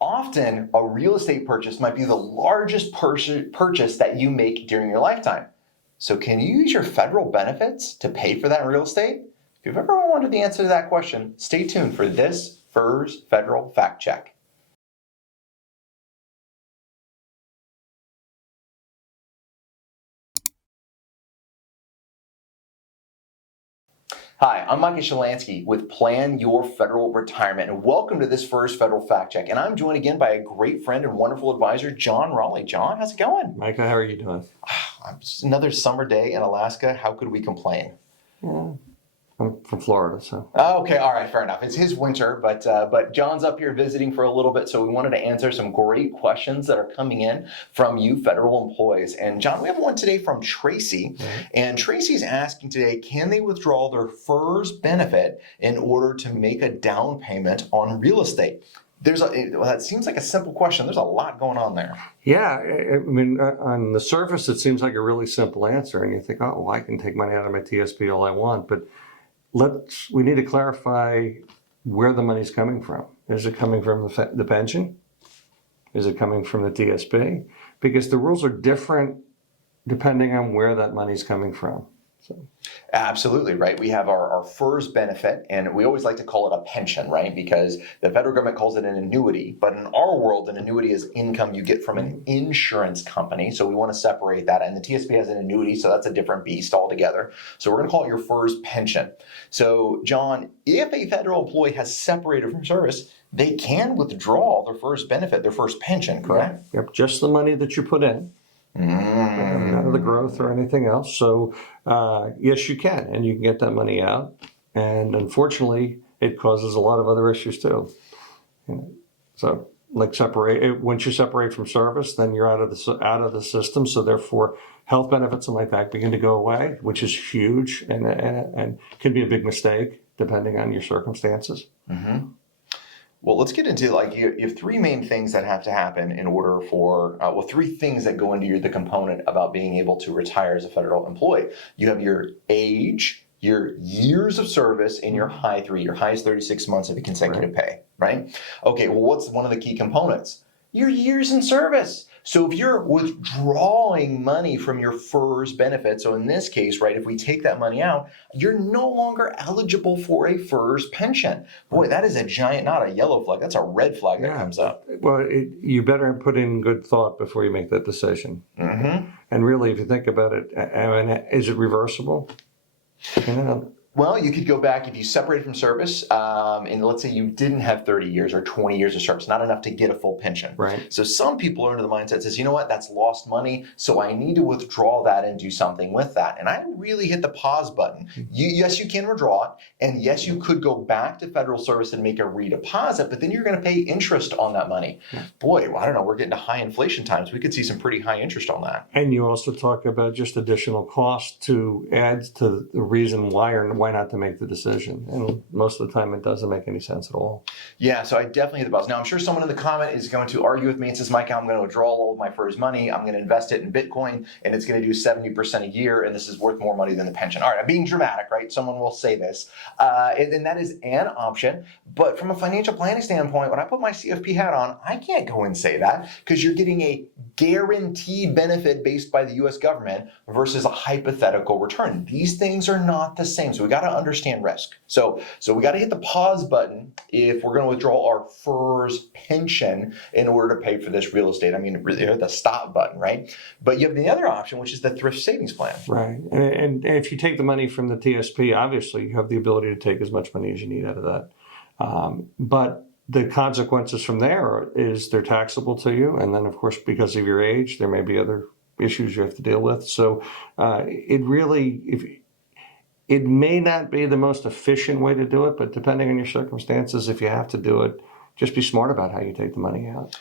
Often, a real estate purchase might be the largest purchase that you make during your lifetime. So can you use your federal benefits to pay for that real estate? If you've ever wondered the answer to that question, stay tuned for this FERS Federal Fact Check. Hi, I'm Micah Shalansky with Plan Your Federal Retirement, and welcome to this FERS Federal Fact Check. And I'm joined again by a great friend and wonderful advisor, John Raleigh. John, how's it going? Micah, how are you doing? It's another summer day in Alaska. How could we complain? Yeah, I'm from Florida, so. Okay, all right, fair enough. It's his winter, but John's up here visiting for a little bit, so we wanted to answer some great questions that are coming in from you federal employees. And John, we have one today from Tracey, and Tracey's asking today, can they withdraw their FERS benefit in order to make a down payment on real estate? That seems like a simple question. There's a lot going on there. Yeah, I mean, on the surface, it seems like a really simple answer, and you think, oh, well, I can take money out of my TSP all I want, but we need to clarify where the money's coming from. Is it coming from the pension? Is it coming from the TSP? Because the rules are different depending on where that money's coming from. So. Absolutely, right. We have our FERS benefit, and we always like to call it a pension, right? Because the federal government calls it an annuity. But in our world, an annuity is income you get from an insurance company. So we want to separate that. And the TSP has an annuity, so that's a different beast altogether. So we're going to call it your FERS pension. So, John, if a federal employee has separated from service, they can withdraw their FERS benefit, their FERS pension, correct? Yep, just the money that you put in. None of the growth or anything else. So yes, you can, and you can get that money out. And unfortunately, it causes a lot of other issues too. So, like once you separate from service, then you're out of the system. So therefore, health benefits and like that begin to go away, which is huge and can be a big mistake depending on your circumstances. Mm-hmm. Well, let's get into you have three main things that have to happen in order for, three things that go into the component about being able to retire as a federal employee. You have your age, your years of service, and your highest 36 months of consecutive pay, right? Okay, well, what's one of the key components? Your years in service. So if you're withdrawing money from your FERS benefit, so in this case, right, if we take that money out, you're no longer eligible for a FERS pension. Boy, that is a giant, not a yellow flag, that's a red flag that comes up. Well, you better put in good thought before you make that decision. Mm-hmm. And really, if you think about it, I mean, is it reversible? Well, you could go back if you separated from service, and let's say you didn't have 30 years or 20 years of service, not enough to get a full pension. Right. So some people are into the mindset that says, you know what, that's lost money, so I need to withdraw that and do something with that. And I really hit the pause button. Yes, you can withdraw it, and yes, you could go back to federal service and make a redeposit, but then you're going to pay interest on that money. Boy, I don't know, we're getting to high inflation times. We could see some pretty high interest on that. And you also talk about just additional cost to add to the reason why not to make the decision. And most of the time, it doesn't make any sense at all. Yeah, so I definitely hit the buzz. Now, I'm sure someone in the comment is going to argue with me and says, Mike, I'm going to withdraw all of my FERS money. I'm going to invest it in Bitcoin, and it's going to do 70% a year, and this is worth more money than the pension. All right, I'm being dramatic, right? Someone will say this. And that is an option. But from a financial planning standpoint, when I put my CFP hat on, I can't go and say that because you're getting a guaranteed benefit based by the U.S. government versus a hypothetical return. These things are not the same. So we got to understand risk. So we got to hit the pause button if we're going to withdraw our FERS pension in order to pay for this real estate. I mean, the stop button, right? But you have the other option, which is the thrift savings plan. Right. And if you take the money from the TSP, obviously you have the ability to take as much money as you need out of that. But the consequences from there is they're taxable to you. And then, of course, because of your age, there may be other issues you have to deal with. So it may not be the most efficient way to do it, but depending on your circumstances, if you have to do it, just be smart about how you take the money out.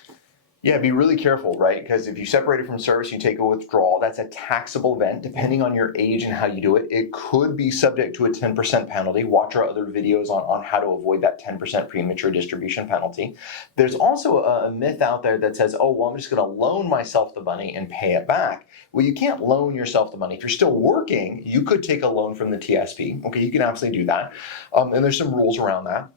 Yeah, be really careful, right? Because if you separate it from service, you take a withdrawal, that's a taxable event. Depending on your age and how you do it, it could be subject to a 10% penalty. Watch our other videos on how to avoid that 10% premature distribution penalty. There's also a myth out there that says, oh, well, I'm just going to loan myself the money and pay it back. Well, you can't loan yourself the money. If you're still working, you could take a loan from the TSP. Okay, you can absolutely do that. And there's some rules around that.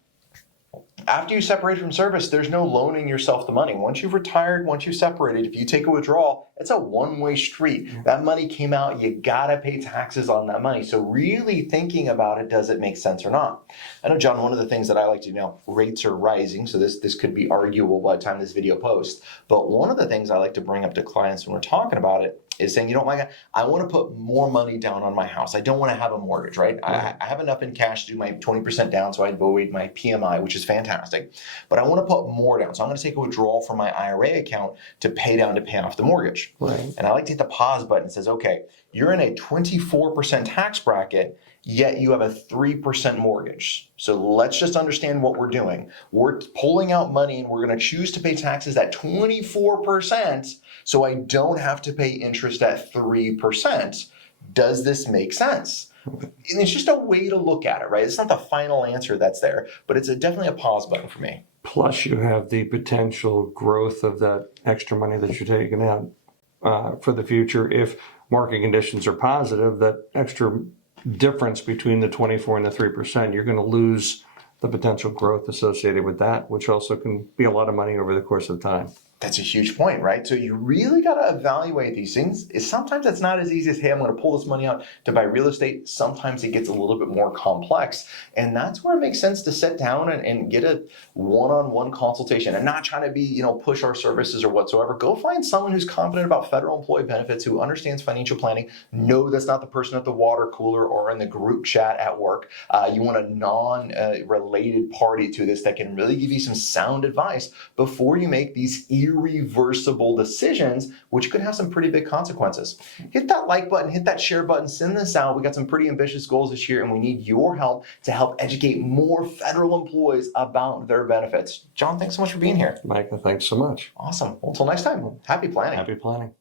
After you separate from service, there's no loaning yourself the money. Once you've retired, once you've separated, if you take a withdrawal, it's a one-way street. That money came out, you gotta pay taxes on that money. So really thinking about it, does it make sense or not? I know, John, one of the things that I like to know, rates are rising, so this could be arguable by the time this video posts. But one of the things I like to bring up to clients when we're talking about it is saying, you know, Micah, I want to put more money down on my house. I don't want to have a mortgage, right? I have enough in cash to do my 20% down, so I avoid my PMI, which is fantastic. But I want to put more down. So I'm going to take a withdrawal from my IRA account to pay off the mortgage. Right. And I like to hit the pause button and says, okay, you're in a 24% tax bracket, yet you have a 3% mortgage. So let's just understand what we're doing. We're pulling out money and we're going to choose to pay taxes at 24%, so I don't have to pay interest at 3%. Does this make sense? And it's just a way to look at it, right? It's not the final answer that's there, but it's definitely a pause button for me. Plus, you have the potential growth of that extra money that you're taking out for the future. If market conditions are positive, that extra difference between the 24 and the 3%, you're going to lose the potential growth associated with that, which also can be a lot of money over the course of time. That's a huge point, right? So you really got to evaluate these things. Sometimes it's not as easy as, hey, I'm going to pull this money out to buy real estate. Sometimes it gets a little bit more complex. And that's where it makes sense to sit down and get a one-on-one consultation and not trying to be, push our services or whatsoever. Go find someone who's confident about federal employee benefits, who understands financial planning. No, that's not the person at the water cooler or in the group chat at work. You want a non-related party to this that can really give you some sound advice before you make these irreversible decisions, which could have some pretty big consequences. Hit that like button, hit that share button, send this out. We got some pretty ambitious goals this year, and we need your help to help educate more federal employees about their benefits. John, thanks so much for being here. Micah, thanks so much. Awesome. Well, until next time, happy planning. Happy planning.